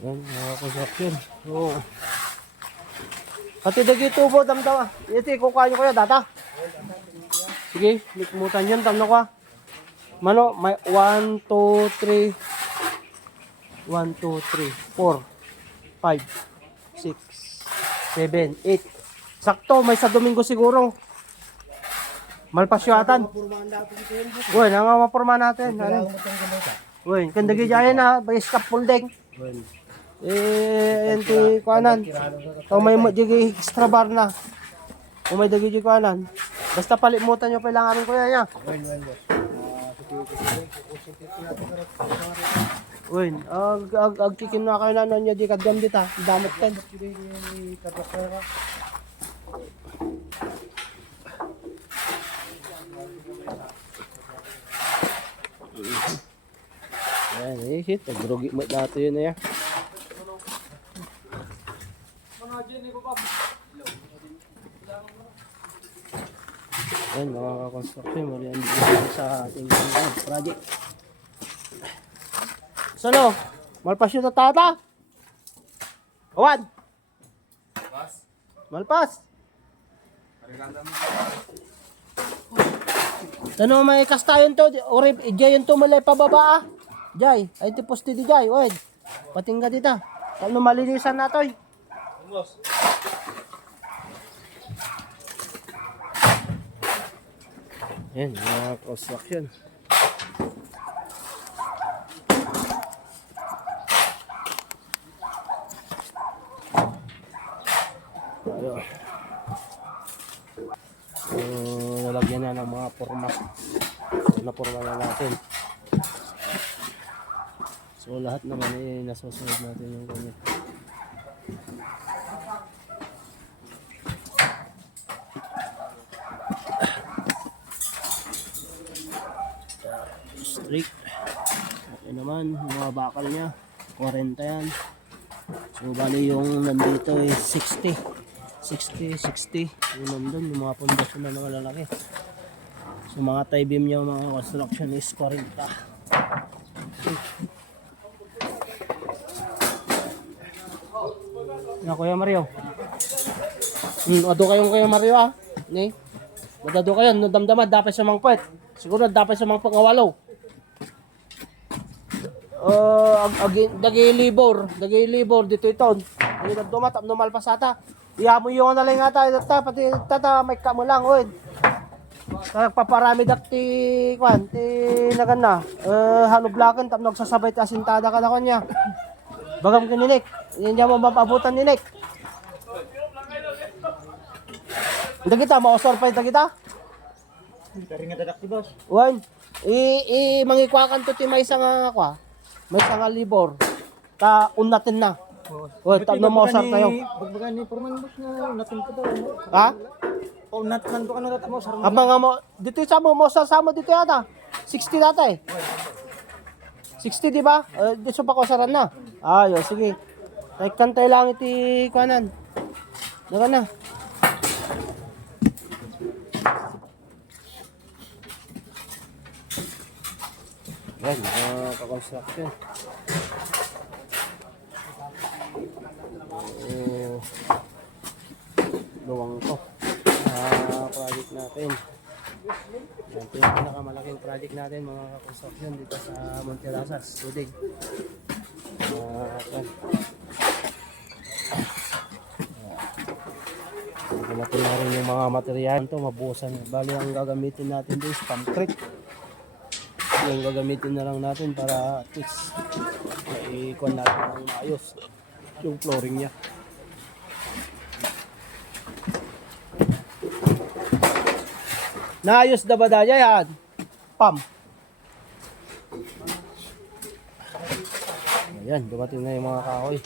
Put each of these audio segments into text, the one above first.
Yan, mga construction. Oo. Pati dagi tubo, damdam. Iti, kukuha nyo kaya, data. Sige, likmutan yun, tamno ko. Mano, may 1, 2, 3. 1, 2, 3, 4, 5, 6, 7, 8. Sakto, may sa Domingo siguro. Malpasyatan. Uy, nangangapurma natin. Uy, kandagi dyan na, may scaffolding. Enti kuanan. O may digi extra bar na. O may digi kuanan. Basta palimutan nyo pa lang amin kuya niya. Uy, ag kikin na kayo na niya di kadam dita. Damot ten. Ayan, hit. Nagrugi mo dati yun na yan. Ayan, mga construction. Muli ang dito sa ating project. Sano? Malpas yun na tata? Awan? Malpas? Sano may kastayon to? Ori, jay yun to malay pababa ah. Jay, ay tipos di jay. Uy, patingga dita. Ano malinisan na to eh. Yan, mga construction. Ayun. Nalagyan na ng mga format. Naporma na natin. So lahat naman eh nasusunod natin yung ganyan. Strict. Okay naman, mga bakal niya 40 yan. So bali yung nandito is 60. Yung nandun, yung mga pundasyon na mga lalaki. So mga tie beam niya, mga construction is 40. Na Kuya Mario. Ado kayong Kuya Mario ah. Ni. Madado kayo, no damdamad dapat sa mga puwet. Siguro dapat sa mga pangawalo. Dagi libor dito ito. Ani dumatap no malpasata. Iya mo yung na lang ata pati tata may kamo lang oy. Nagpaparami dakti kwan ti nagan na. Hanublakan tap nagsasabay ta asintada ka na kanya. Bagam kininik. Yan diyan mo mapabutan ni Nick. Hindi kita maosor pa ita kita. Kari nga dadak ti boss. Wan. Mangikwakan to ti may nga kwa. May nga libor. Ta unatin na. O ta no maosor tayo. Bagbagan ni Porman boss na natin ko daw. Ha? O nat man to ano dat mo sar. Abang mo dito sa mo sa mo dito yata. 60 data eh. 60 di ba? Dito pa ko saran na. Ayo sige. Tay kantay lang iti kanan. Daga na. Yan, ka-construction. Luwang to. Project natin. Ito yung pinakamalaking project natin mga ka-construction dito sa Monterasas, Sudig. Dumating na rin yung mga material ito, mabuhusan. Bali ang gagamitin natin dito is concrete. Yung gagamitin na lang natin para at least i-kuha natin ng maayos yung flooring niya. Naayos na ba daya yan? Pam. Ayan, dumating na yung mga kahoy.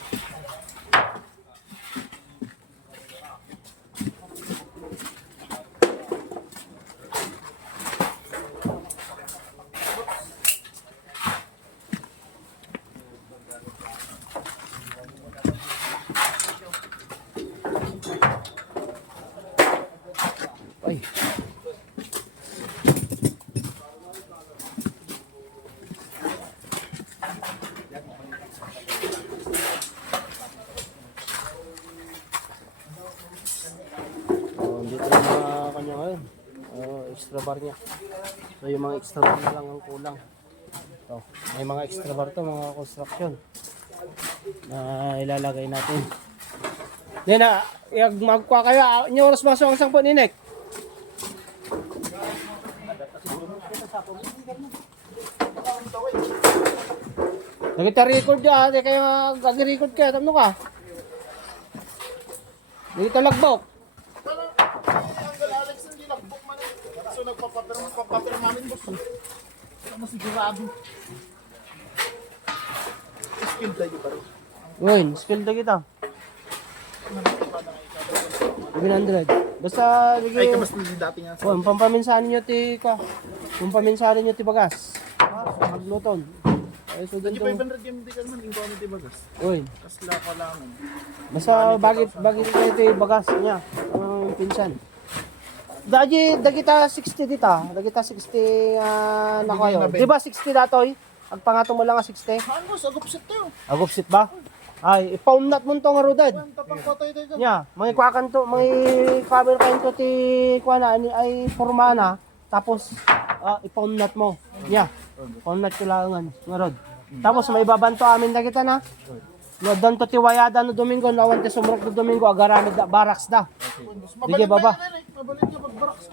Ay. extra bar niya. So yung mga extra bar na lang ang kulang. So, may mga extra bar to, mga construction na ilalagay natin. Nena, magkuha kayo. Yung oras masok ang sangpo ni Nek. Nagita-record dyan, di kayo gag-record kayo, tamno ka. Nagita lagbok. Alex, hindi lagbok man eh. So nagpapapirmamin boss. Ano sigurado? Skill tayo pa rin. Ngayon, skill na kita. 700. Basta, Ay, kamas na dati nga. oh, pampaminsahan nyo ti ka. Pampaminsahan nyo ti bagas. Magluton. Ay, so Hindi dun 500 yung hindi ka naman incomity bagas. Uy, Kasla ka lang. basta bagi kayo ti bagas niya. Ang pinsan. Dagita 60 dita. Dagita 60 na kayo. Di ba 60 datoy? Ang pangatong mo lang nga 60. Haan boss, agupsit tayo. Agupsit ba? Ay, ipaumnat mo tong arudad. Ang tapang patay tayo. Nya, mga kwakan to, mga cover kain to ti kuana ay formana tapos ipaunat mo. Nya. Paunat ko langan, ngarod. Tapos may babanto amin na kita na. No don to ti wayada no Domingo, nawan ti sumrok no Domingo agaramid da baraks da. Dige baba. Mabalit ka magbaraks.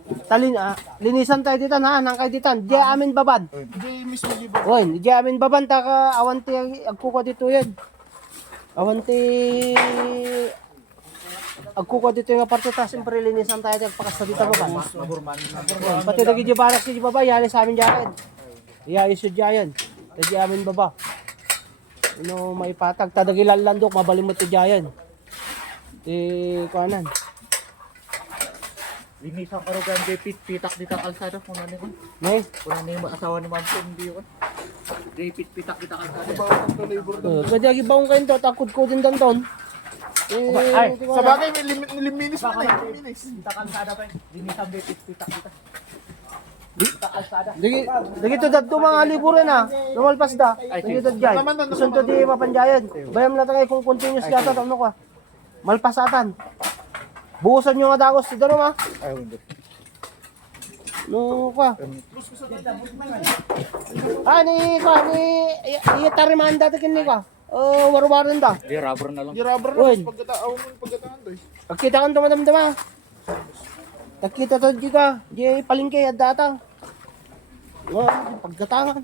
Linisan tayo dito na, nang kay ditan. Di amin baban. Hindi mismo libo. Oy, di amin baban ta ka awan ti agkuko dito yan. Awanti agkuko dito yung aparte ta siyempre linisan tayo at pakasta dito ba. Pati dagi di barak si baba yali sa amin diyan. Iya isu diyan. Dagi amin baba. Ano may patag ta dagi lalandok mabalimot ti diyan. Ti kanan. Linisan ka rin kang pitak dita kalsada kung ano yun. May Kung ano yung asawa ni Ma'am Chen, hindi yun. Pitak dita kalsada. pwede agi baong kayo to takod ko din danton. Ay, sa bagay may liminis pa na eh. Liminis. Dita kalsada pa yun. Linisan pitak dita. Dagi to dadto mga liburan na. Lumalpas da. Dagi to diyan. Isunto di mapanjayan. Bayam na tagay kung continuous yata tamo ka. Malpasatan. Buusan nyo nga dagos. Ito naman. Ay, hindi. No ka. Itarimanda ta kini ka. Warwaran da. Di rubber na lang. Di rubber na Uy. boss pagkatao mo pagkataan doy. Pagkita kan tumadamdama. Nakita to di ka. Di palingke at data. Pagkatangan.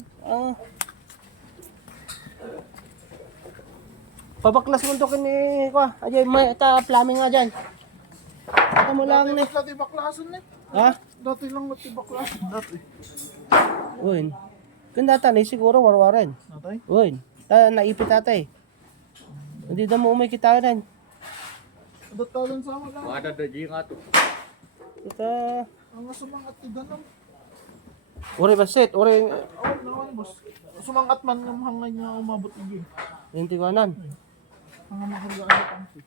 Pabaklas mo to kini ka. Ajay may ta plumbing nga dyan. Ito mo lang ni. Dati baklasan eh. Ha? Dati lang matibaklasan. Dati. Uy. Kung data ni siguro warwaran. Natay? Uy. Naipit tatay. Hindi na mo umay kita rin. Datalan sama lang. Wada da di nga to. Ito. Ang sumangat tidanam. Uri basit. Uri. Oh, naman boss. Sumangat man ng hangay niya umabot igi. Hindi ko anan. Hanggang makargaan sa pangsi.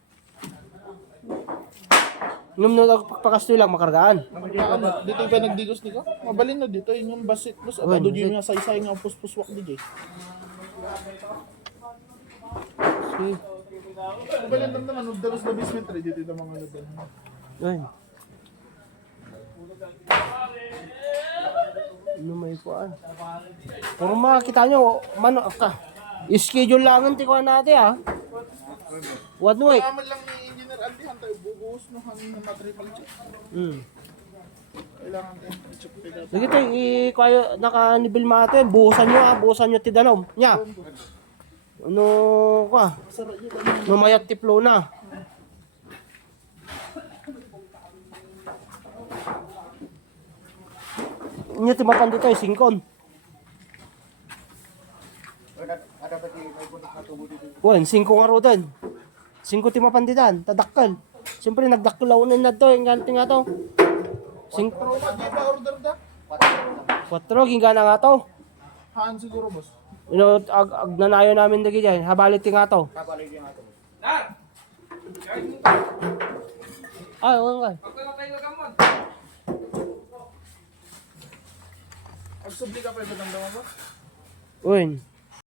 Nung pagpakastoy lang makargaan. Dito ba nagdigos ni ko? Mabalin no dito yung basit boss. Uy, Ado di basit. nga saysay nga puspuswak di jay. Si. Mabalin naman dalos na basement rin dito yung mga laban. Uy. Ano may kuan? Puro makita nyo, mano ka. Schedule lang ang tikuan natin ha. One week. Kaman lang ni Engineer Andy tayo bubuhos no hangin na matriple check. Kailangan tayo check pila. Lagi tayo, kayo nakanibil mate, buhusan nyo tidanom. Nya. Ano ka? Numayat tiplo na. Nya timapan dito ay singkon. Wen, singko nga rodan. Singko timapan ditan, tadakkel. Siyempre nagdakkulaw na to, yung ganti nga to. Pero di ba order da? 4 gingana nga to. Haan siguro boss. Agnanayo namin dagi dyan, habalit nga to. Ay, oo nga. Agsubli ka pa yung damdama ba? Uy,